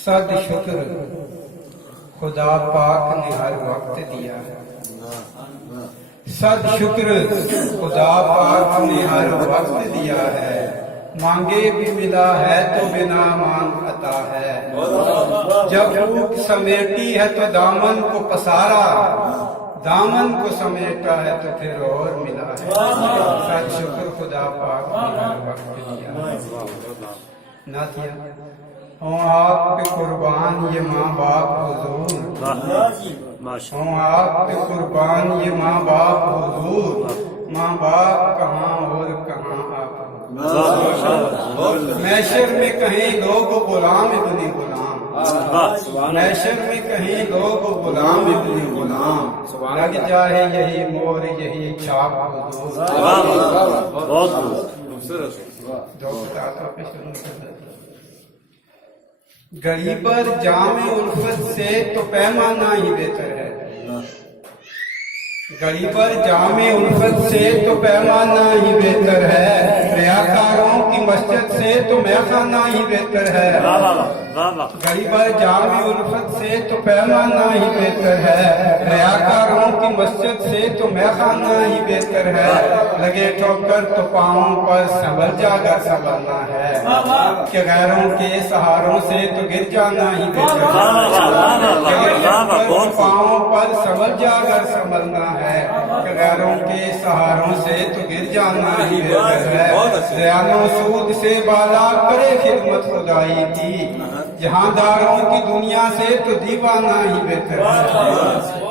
सद शुक्र खुदा पाक ने हर वक्त दिया है। सद शुक्र खुदा पाक ने हर वक्त दिया है। मांगे भी मिला है तो बिना मांग अता है। जब भूख समेटी है तो दामन को पसारा, दामन को समेटा है तो फिर और मिला है। सद शुक्र खुदा पाक ने हर वक्त दिया है। नाथिया हूँ आप पे कुर्बान ये माँ बाप हुजूर, हूँ आप पे कुर्बान ये माँ बाप हुजूर। माँ बाप कहाँ और कहाँ आप। मैशर में कहीं लोग गुलाम इब्ने गुलाम, मैशर में कहीं लोग गुलाम इब्ने गुलाम। लग जाए यही मोर यही छाप हुजूर। गरीबर जामे उल्फत से तो पैमाना ही बेहतर है। गरीबर जामे उल्फत से तो पैमाना ही बेहतर है। रियाकारों की मस्जिद से तो मैखाना ही बेहतर है। गरीबर जामे उल्फत से तो पैमाना ही बेहतर है। रियाकारों की मस्जिद से तो मैखाना ही बेहतर है। लगे ठोकर तो पाँव पर संभल जाकर संभलना है, कि गैरों के सहारों से तो गिर जाना ही बेहतर है। पाँव पर संभल जाकर संभलना है, कि गैरों के सहारों से तो गिर जाना ही बेहतर है। ज़ियानो सूद से बाला करे खिदमत खुदाई की, जहांदारों की दुनिया से तो दीवाना ही बेहतर है।